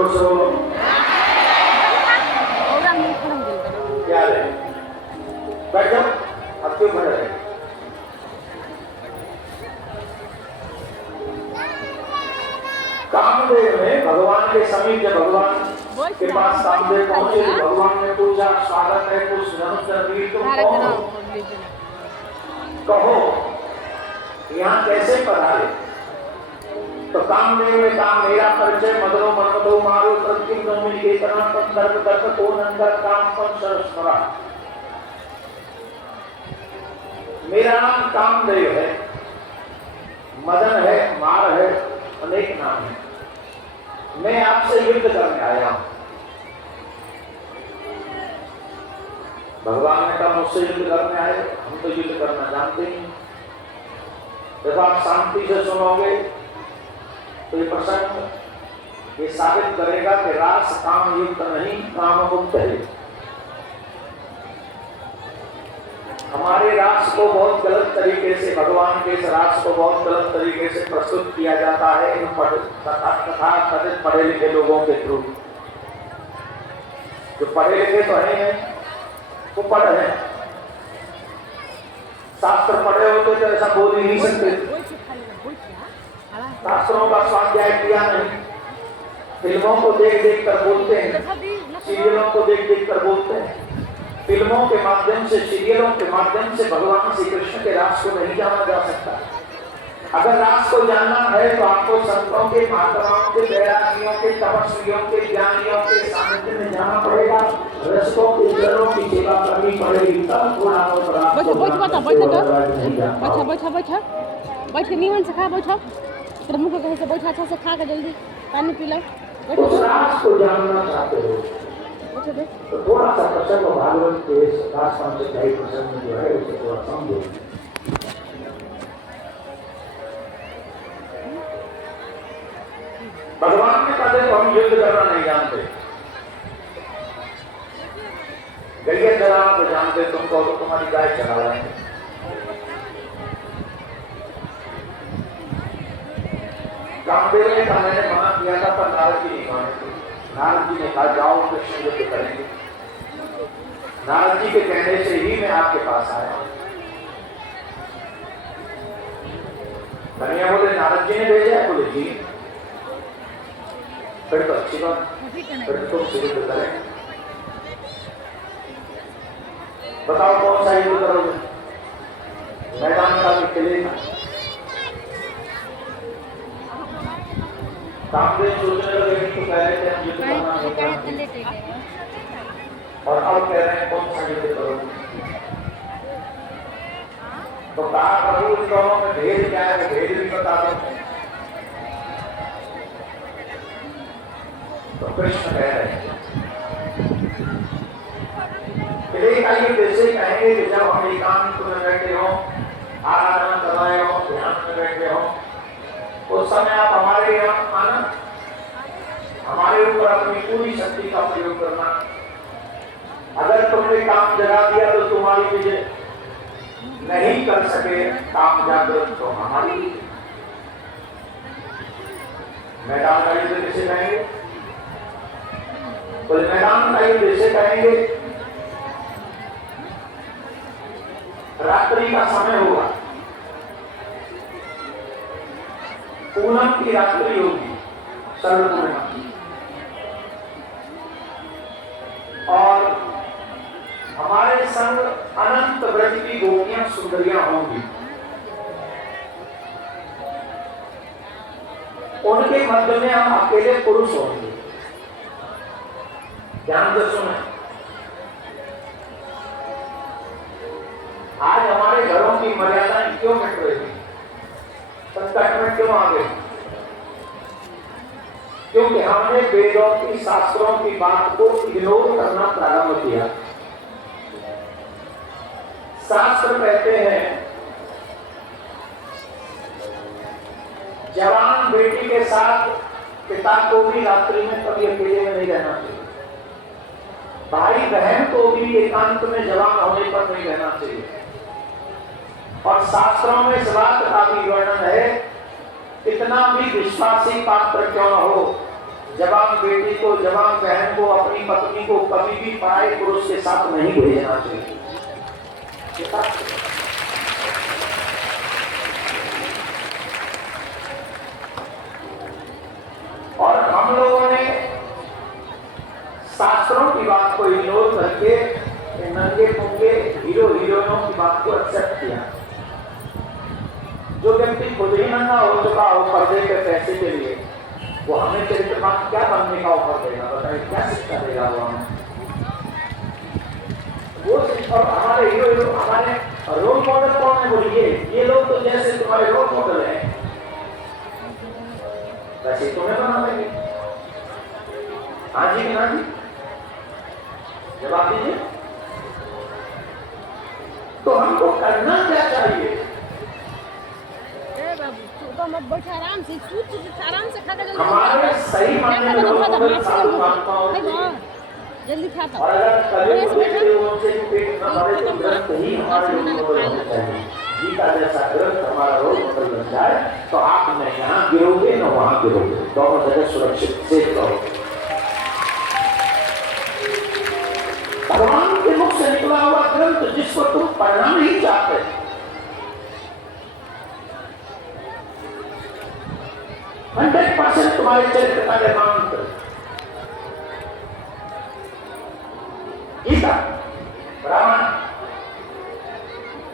जोर से बोलो। क्या है? बैठ जाओ, अब क्यों खड़े रहे? कामदेव ने भगवान के समीप, जब भगवान के पास कामदेव पहुंचे, भगवान ने पूछा, स्वागत है कुछ नमस्कार, तुम कौन हो? कहो यहाँ कैसे पधारे? तो कामदेव ने कहा, मेरा परिचय मदनो मन्मथो मारो प्रत्युम नौमी केतना तम दर्प दर्प तो नंदर काम पन सरस्वरा। मेरा नाम कामदेव है, मदन है, मार है, अनेक नाम है। मैं आपसे युद्ध करने आया हूं। भगवान ने कहा, मुझसे युद्ध करने आए? हम तो युद्ध करना जानते नहीं। जब आप शांति से सुनोगे तो ये प्रसंग ये साबित करेगा कि रास काम युक्त नहीं, काम मुक्त है। हमारे रास को बहुत गलत तरीके से, भगवान के इस रास को बहुत गलत तरीके से प्रस्तुत किया जाता है इन तथा कथित पढ़े लिखे लोगों के थ्रू। जो पढ़े लिखे तो है, वो पढ़े हैं, शास्त्र पढ़े होते तो ऐसा बोल ही नहीं सकते। शास्त्रों का स्वाध्याय किया नहीं, फिल्मों को देख देख कर बोलते हैं, सीरियलों को देख देख कर बोलते हैं। फिल्मों के माध्यम से, सीरियलों के माध्यम से भगवान श्री कृष्ण के रास को नहीं जाना जा सकता। अगर रास को जानना है तो आपको संतों के, महात्माओं के, वैरागियों के, तपस्वियों के, ज्ञानियों के सानिध्य में जाना पड़ेगा। रसकों के जलों की सेवा करनी पड़ेगी, तब थोड़ा बहुत रास को बैठ के नीमन से खा, बैठो प्रमुख कहीं से बैठा, अच्छा से खा के जल्दी पानी पी लो। उस रास को जानना चाहते हो तो थोड़ा सा प्रसंग भागवत के राजस्थान से कई प्रसंग जो है उसे थोड़ा समझो। भगवान ने कहा तो हम युद्ध करना नहीं जानते, गैया चलाना तो जानते, तुमको तो तुम्हारी गाय चला रहे हैं। कामदेव ने कहा, मैंने मना किया था पर नारद जी नहीं माने। नारद जी ने कहा, जाओ कृष्ण युद्ध करेंगे। नारद जी के कहने से ही मैं आपके पास आया। कन्हैया बोले, नारद जी ने भेजा है? बोले जी। फिर तो अच्छी बात, फिर तो युद्ध करें। बताओ कौन सा युद्ध करोगे? मैदान का भी खेलेगा? कामदेव सोचने लगे कि कह रहे थे हम युद्ध करना नहीं जानते, और अब कह रहे हैं कौन सा युद्ध करोगे? तो कहा, प्रभु इन दोनों में भेद क्या है? भेद भी बता दो। तो कृष्ण कह रहे हैं, जैसे कहेंगे कि जब हम एकांत में बैठे हो, आराधना कर रहे हो, ध्यान में बैठे हो, उस समय आप हमारे यहाँ आना, हमारे ऊपर अपनी पूरी शक्ति का प्रयोग करना। अगर तुमने काम जगा दिया तो तुम्हारी विजय, नहीं कर सके काम जागृत तो हमारी। मैदान का युद्ध किसे कहेंगे? बोले मैदान का युद्ध किसे कहेंगे? रात्रि का समय होगा, पूनम की रात्रि होगी, शरद पूर्णिमा, और हमारे संग अनंत व्रज की गोपियां सुंदरियां होंगी। उनके मध्य में हम अकेले पुरुष होंगे। ध्यान से सुने, आज हमारे घरों की मर्यादाएं क्यों मिट रही, संकट में क्यों आ गए? क्योंकि हमने वेदों की, शास्त्रों की बात को इग्नोर करना प्रारंभ किया। शास्त्र कहते हैं जवान बेटी के साथ पिता को भी रात्रि में कभी अकेले में नहीं रहना चाहिए, भाई बहन को भी एकांत में जवान होने पर नहीं रहना चाहिए। और शास्त्रों में इस बात का भी वर्णन है, कितना भी विश्वासी पात्र क्यों न हो, जवान बेटी को, जवान बहन को, अपनी पत्नी को कभी भी पराये पुरुष के साथ नहीं भेजना चाहिए। और हम लोगों ने शास्त्रों की बात को इग्नोर करके नंगे पुंगे हीरो हीरोइनों की बात को एक्सेप्ट किया। जो व्यक्ति खुद ही नंगा हो चुका हो पर्दे पे पैसे के लिए, वो हमें चरित्रवान क्या बनने का ऑफर देगा? बताइए, क्या शिक्षा देगा वो हमें? वो और हमारे हीरो, हमारे रोल मॉडल कौन है? बोलिए, ये लोग तो जैसे तुम्हारे रोल मॉडल हैं वैसे तुम्हें बना देंगे। हाँ जी कि ना जी? जवाब दीजिए। तो हमको करना क्या चाहिए? तो मत बैठ, आराम से आराम से खा कर हमारे सही मायने में जल्दी खाता। और अगर कभी देखते हो उनसे पेट न भरे तो ग्रंथ ही हमारे रोल मॉडल होने चाहिए। गीता जैसा ग्रंथ हमारा रोल मॉडल बन जाए तो आप न यहाँ गिरोगे न वहाँ गिरोगे, दोनों जगह सुरक्षित सेफ रहोगे। भगवान के मुख से निकला हुआ ग्रंथ जिसको तुम पढ़ना नहीं चाहते, 100% तुम्हारे चरित्र का निर्माण करे। गीता, रामायण,